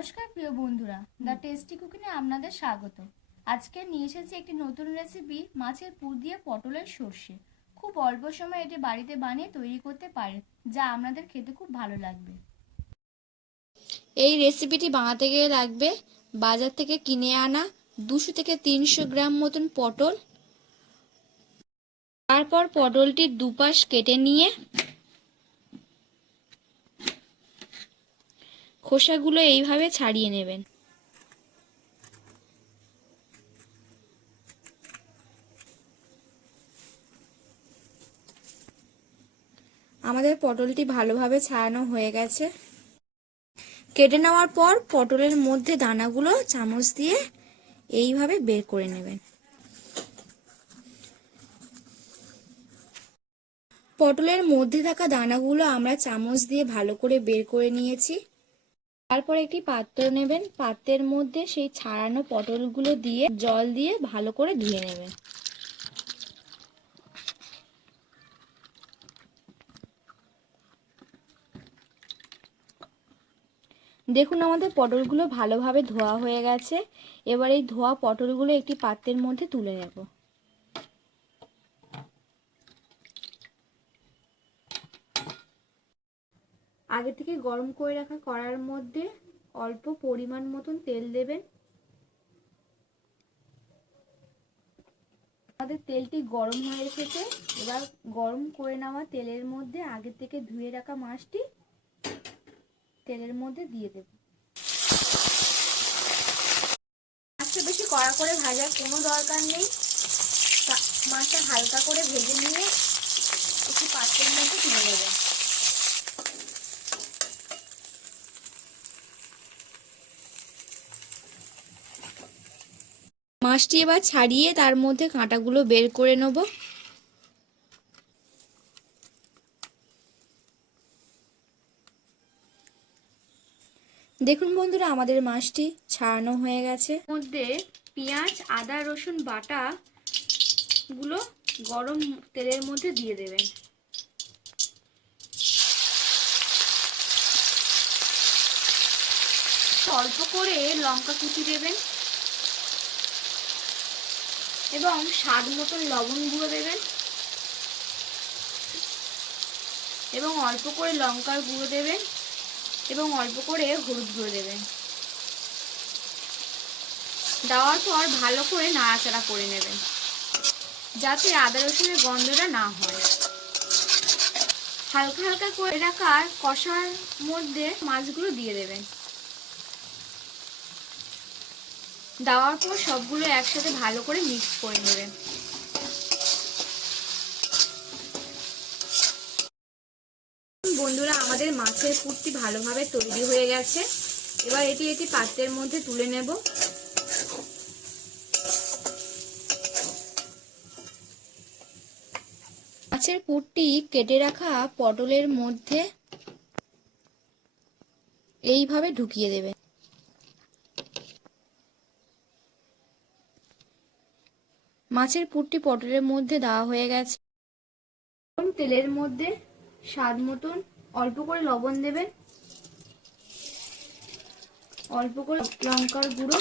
নমস্কার, প্রিয় বন্ধুরা। দ্য টেস্টি কুকিংয়ে আপনাদের স্বাগত। আজকে নিয়ে এসেছি একটি নতুন রেসিপি মাছের পুর দিয়ে পটলের সর্ষে। খুব অল্প সময় এটি বাড়িতে বানিয়ে তৈরি করতে পারে, যা আপনাদের খেতে খুব ভালো লাগবে। এই রেসিপিটি বানাতে গেলে লাগবে বাজার থেকে কিনে আনা দুশো থেকে তিনশো গ্রাম মতন পটল। তারপর পটলটির দুপাশ কেটে নিয়ে খোসাগুলো এইভাবে ছাড়িয়ে নেবেন। আমাদের পটলটি ভালোভাবে ছাড়ানো হয়ে গেছে। কেটে নেওয়ার পর পটলের মধ্যে দানাগুলো চামচ দিয়ে এইভাবে বের করে নেবেন। পটলের মধ্যে থাকা দানাগুলো আমরা চামচ দিয়ে ভালো করে বের করে নিয়েছি। তারপর একটি পাত্র নেবেন। পাত্রের মধ্যে সেই ছাড়ানো পটলগুলো দিয়ে জল দিয়ে ভালো করে ধুয়ে নেবেন। দেখুন, আমাদের পটলগুলো ভালোভাবে ধোয়া হয়ে গেছে। এবার এই ধোয়া পটলগুলো একটি পাত্রের মধ্যে তুলে নেব। আগে থেকে গরম করে রাখা কড়ার মধ্যে অল্প পরিমাণ মতন তেল দেবেন। আমাদের তেলটি গরম হয়ে এসেছে। এবার গরম করে নেওয়া তেলের মধ্যে আগে থেকে ধুয়ে রাখা মাছটি তেলের মধ্যে দিয়ে দেব। মাছটা বেশি কড়া করে ভাজার কোনো দরকার নেই। মাছটা হালকা করে ভেজে নিয়ে একটু পাত্রের মধ্যে তুলে নেবেন মাছটি এবার ছাড়িয়ে তার মধ্যে কাঁটাগুলো বের করে নেব। দেখুন বন্ধুরা, আমাদের মাছটি ছাড়ানো হয়ে গেছে। মধ্যে পেঁয়াজ, আদা, রসুন, বাটা গুলো গরম তেলের মধ্যে দিয়ে দেবেন। অল্প করে লঙ্কা কুচি দেবেন। এবং স্বাদ মতন লবণ গুঁড়ো দেবেন। এবং অল্প করে লঙ্কার গুঁড়ো দেবেন এবং অল্প করে হলুদ গুঁড়ো দেবেন। দেওয়ার পর ভালো করে নাড়াচাড়া করে নেবেন, যাতে আদা রসুনের গন্ধটা না হয়। হালকা হালকা করে রাখা কষার মধ্যে মাছগুলো দিয়ে দেবেন। দেওয়ার পর সবগুলো একসাথে ভালো করে মিক্স করে নেবেন বন্ধুরা, আমাদের মাছের পুরটি ভালোভাবে তৈরি হয়ে গেছে। এবার এটি একটি পাত্রের মধ্যে তুলে নেব। মাছের পুরটি কেটে রাখা পটলের মধ্যে এইভাবে ঢুকিয়ে দেবে। মাছের পুরটি পটলের মধ্যে দেওয়া হয়ে গেছে। তেলের মধ্যে স্বাদ মতন অল্প করে লবণ দেবেন। অল্প করে লঙ্কার গুঁড়ো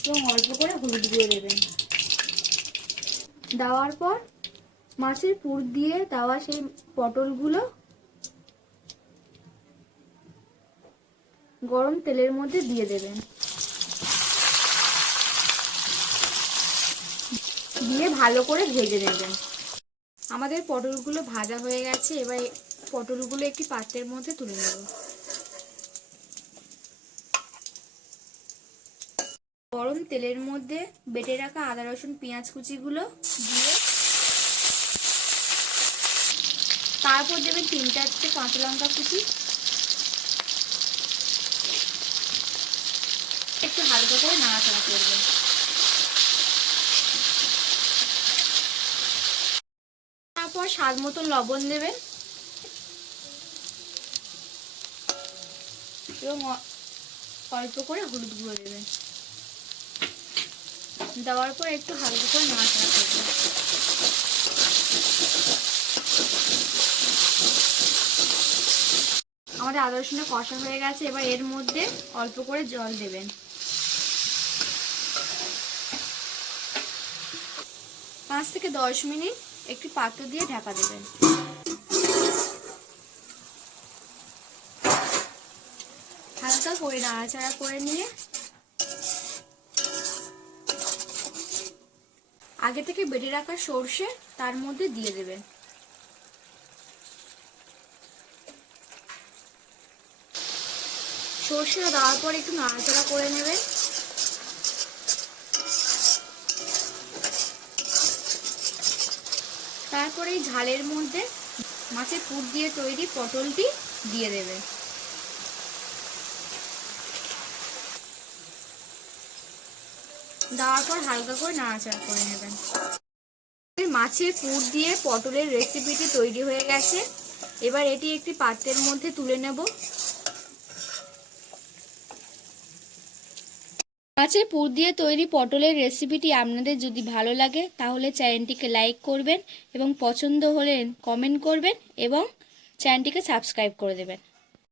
এবং অল্প করে হলুদ গুঁড়ো দেবেন। দেওয়ার পর মাছের পুর দিয়ে দেওয়া সেই পটলগুলো গরম তেলের মধ্যে দিয়ে দেবেন। দিয়ে ভালো করে ভেজে নেবেন। আমাদের পটলগুলো ভাজা হয়ে গেছে, এবার পটলগুলো একটি পাত্রের মধ্যে তুলে নেব। গরম তেলের মধ্যে বেটে রাখা আদা, রসুন, পেঁয়াজ কুচিগুলো দিয়ে তারপর দেবেন তিন চারটে কাঁচা লঙ্কা কুচি। একটু হালকা করে নাড়াচাড়া করবেন তারপর স্বাদ মতন লবণ দেবেন। এবং অল্প করে হলুদ গুঁড়ো দেবেন। দেওয়ার পর একটু হালকা করে নাড়াচাড়া করবেন। আমাদের আদা কষা হয়ে গেছে, এবার এর মধ্যে অল্প করে জল দেবেন। পাঁচ থেকে দশ মিনিট একটি পাত্র দিয়ে ঢাকা দেবেন। হালকা করে নাড়াচাড়া করে নিয়ে আগে থেকে বেটে রাখা সর্ষে তার মধ্যে দিয়ে দেবেন। সর্ষেটা দেওয়ার পর একটু নাড়াচাড়া করে নেবেন। তারপরে এই ঝালের মধ্যে মাছের পুর দিয়ে তৈরি পটলটি দিয়ে দেবে। দেওয়ার পর হালকা করে নাড়াচাড়া করে নেবেন মাছের পুর দিয়ে পটলের রেসিপিটি তৈরি হয়ে গেছে। এবার এটি একটি পাত্রের মধ্যে তুলে নেব। মাছের পুর দিয়ে তৈরি পটলের রেসিপিটি আপনাদের যদি ভালো লাগে, তাহলে চ্যানেলটিকে লাইক করবেন এবং পছন্দ হলে কমেন্ট করবেন এবং চ্যানেলটিকে সাবস্ক্রাইব করে দেবেন।